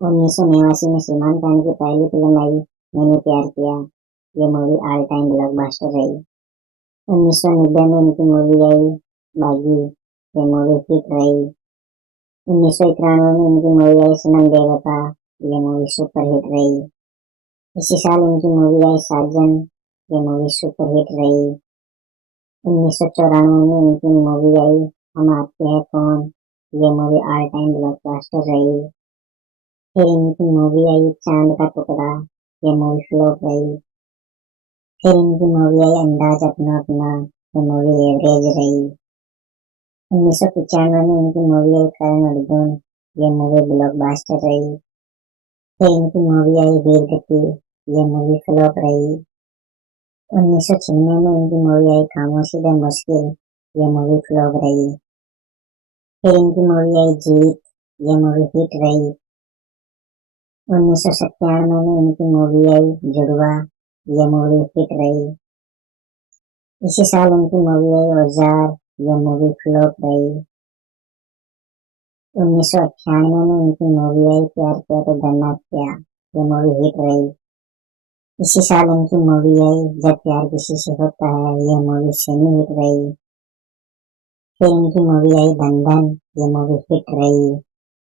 1989 में सलमान खान की पहली फिल्म आई मैंने प्यार किया। ये मूवी ऑल टाइम ब्लॉकबस्टर रही। 1990 में इनकी मूवी आई बागी। ये मूवी हिट रही। 1991 में इनकी मूवी आई सनम दे वफा। ये मूवी सुपर हिट रही। इसी साल इनकी मूवी आई साजन। ये मूवी सुपर हिट रही। 1994 में इनकी मूवी आई हम आपके हैं कौन। ये मूवी ऑल टाइम ब्लॉकबस्टर रही। फिर इनकी मूवी आई चांद का टुकड़ा। ये मूवी फ्लॉप रही। फिर इनकी मूवी आई अंदाज अपना अपना। ये मूवी एवरेज रही। 1995 में इनकी मूवी आई करण अर्जुन। ये मूवी ब्लॉकबस्टर रही। फिर इनकी मूवी आई वीर गति। ये मूवी फ्लॉप रही। 1996 में इनकी मूवी आई खामोशी द मुश्किल। ये मूवी फ्लॉप रही। फिर इनकी मूवी आई जीत। ये मूवी हिट रही। 1997 में इनकी मूवी आई जुड़वा। ये मूवी हिट रही। इसी साल उनकी मूवी आई औजार। ये मूवी फ्लॉप रही। 1998 में उनकी मूवी आई प्यार किया तो डरना क्या। ये मूवी हिट रही। इसी साल उनकी मूवी आई जब प्यार किसी से होता है। ये मूवी सेमी हिट रही। फिर इनकी मूवी आई बंधन। ये मूवी हिट रही।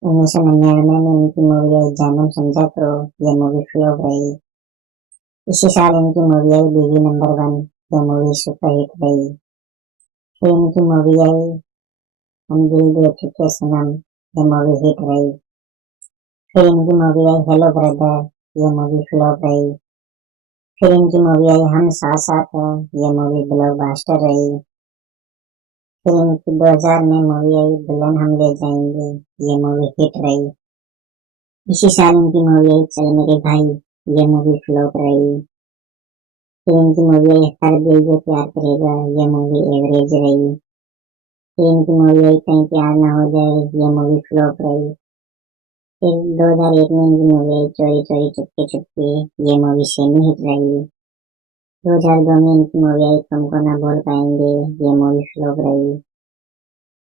1999 में इनकी मूवी आई जानम समझा करो। ये मूवी फ्लॉप रही। इसी साल इनकी मूवी आई बीवी नंबर वन। ये मूवी सुपर हिट रही। फिर इनकी मूवी आई हम दिल दे चुके सनम। ये मूवी हिट रही। फिर इनकी मूवी आई हेलो ब्रदर। ये मूवी फ्लॉप रही। फिर इनकी मूवी आई हम साथ साथ हैं। ये मूवी ब्लॉकबस्टर रही। फिर इनकी 2000 में मूवी आई दुल्हन हम ले जाएंगे। ये मूवी हिट रही। इसी साल इनकी मूवी आई चल मेरे भाई। ये मूवी फ्लॉप रही। फिर इनकी मूवी आई हर दिल जो प्यार करेगा। ये मूवी एवरेज रही। फिर इनकी मूवी आई कहीं प्यार ना हो जाए। ये मूवी फ्लॉप रही। फिर 2001 में इनकी मूवी आई चोरी चोरी चुपके चुपके। ये मूवी सेमी हिट रही। 2002 में इनकी मूवी आई तुमको ना भूल पाएंगे। ये मूवी फ्लॉप रही।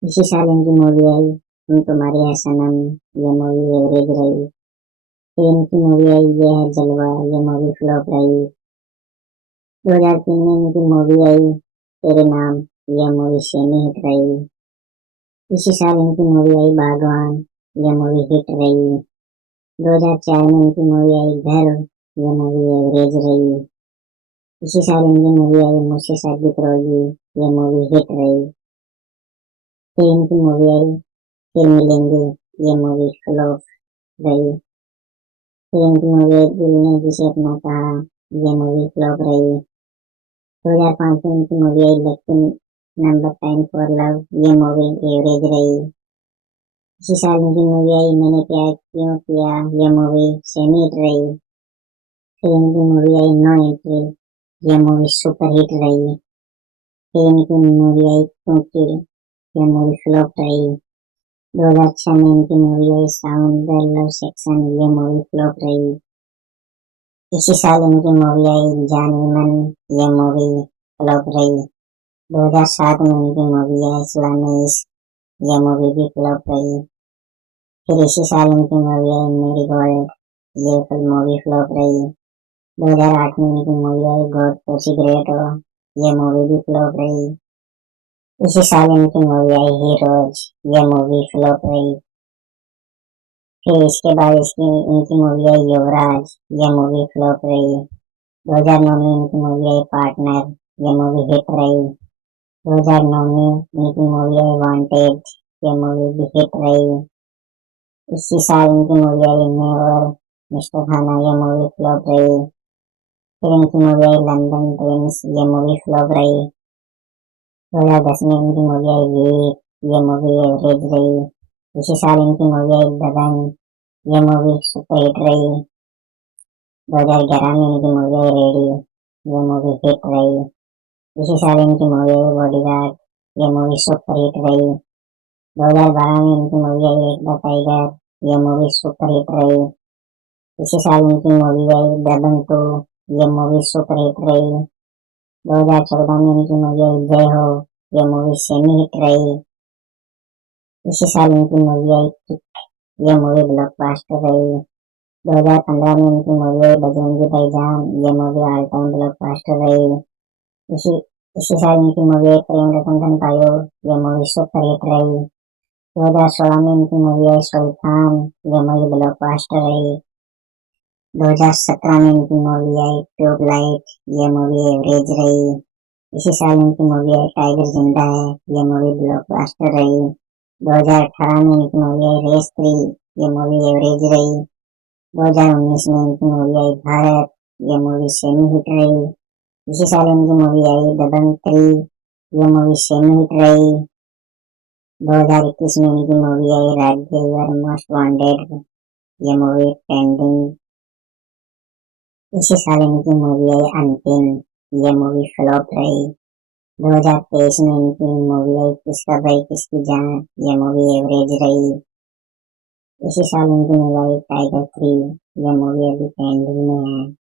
इसी साल इनकी मूवी आई हम तुम्हारे हैं सनम। ये मूवी एवरेज रही। फिर इनकी मूवी आई ये है जलवा। ये मूवी फ्लॉप रही। 2003 में इनकी मूवी आई तेरे नाम। ये मूवी सेमी हिट रही। इसी साल इनकी मूवी आई बागवान। ये मूवी हिट रही। 2004 में इनकी मूवी आई घर। ये मूवी एवरेज रही। इसी साल इनकी मूवी आई मुझसे शादी करोगी। ये मूवी हिट रही। फिर इनकी मूवी आई फिर मिलेंगे। ये मूवी फ्लॉप रही। फिर इनकी मूवी आई दिल ने जिसे अपना कहा। ये मूवी फ्लॉप रही। 2005 में इनकी मूवी आई लेकिन नंबर टाइम फॉर लव। ये मूवी एवरेज रही। इसी साल इनकी मूवी आई मैंने प्यार क्यों किया। ये मूवी सेमी हिट रही। फिर इनकी मूवी आई नो एंट्री। ये मूवी सुपर हिट रही। फिर इनकी मूवी आई क्योंकि। ये मूवी फ्लॉप रही। 2006 में इनकी movie I sound the love section. ये मूवी फ्लॉप रही। इसी साल इनकी मूवी आई जान मन। ये मूवी फ्लॉप रही। 2007 में इनकी मूवी आई इस्लामी इश्क। ये मूवी भी फ्लॉप रही। फिर इसी साल इनकी मूवी आई मेरी गोल्ड। ये मूवी फ्लॉप रही। 2008 में इनकी मूवी आई गॉड टू ग्रेट हो। ये मूवी भी फ्लॉप रही। इसी साल इनकी मूवी आई हीरोज। ये मूवी फ्लॉप रही। फिर इसके बाद इसकी इनकी मूवी आई युवराज। ये मूवी फ्लॉप रही। 2009 में इनकी मूवी आई पार्टनर। ये मूवी हिट रही। 2009 में इनकी मूवी आई वांटेड। ये मूवी भी हिट रही। इसी साल इनकी मूवी आई नेवर मिस्टर खाना। ये मूवी फ्लॉप रही। फिर इनकी मूवी आई लंदन ड्रीम्स। ये मूवी फ्लॉप रही। 2010 में इनकी मूवी आई वीर। ये मूवी एवरेज रही। इसी साल इनकी मूवी आई दबंग। ये मूवी सुपर हिट रही। 2011 में इनकी मूवी आई रेडी। ये मूवी हिट रही। इसी साल इनकी मूवी आई बॉडीगार्ड। ये मूवी सुपर हिट रही। 2012 में इनकी मूवी आई एक द टाइगर। ये मूवी सुपर हिट रही। इसी साल इनकी मूवी आई दबंग टू। ये मूवी सुपर हिट रही। 2014 में इनकी मूवी आई जय हो। ये मूवी सेमी हिट रही। इसी साल इनकी मूवी आई किक। ये मूवी ब्लॉकबस्टर रही। 2015 में इनकी मूवी आई बजरंगी भाईजान, ये मूवी ऑल टाइम ब्लॉकबस्टर रही। इसी इसी साल इनकी मूवी आई प्रेम रतन धन पायो, ये मूवी सुपर हिट रही। 2016 में इनकी मूवी आई सुल्तान, ये मूवी ब्लॉकबस्टर रही। 2017 में इनकी मूवी आई ट्यूबलाइट, ये मूवी एवरेज रही। इसी साल इनकी मूवी आई टाइगर जिंदा है, ये मूवी ब्लॉकबस्टर रही। 2018 में इनकी मूवी आई रेस 3, ये मूवी एवरेज रही। 2019 में इनकी मूवी आई भारत, ये मूवी सेमी हिट रही। इसी साल इनकी मूवी आई दबंग 3, ये मूवी सेमी हिट रही। 2021 में इनकी मूवी आई राज्य योर मोस्ट वांटेड, ये मूवी ट्रेंडिंग। इसी साल इनकी मूवी आई अंतिम, ये मूवी फ्लॉप रही। 2023 में इनकी मूवी आई किसका भाई किसकी जान, ये मूवी एवरेज रही। इसी साल इनकी मूवी आई टाइगर 3, ये मूवी अभी पेंडिंग में है।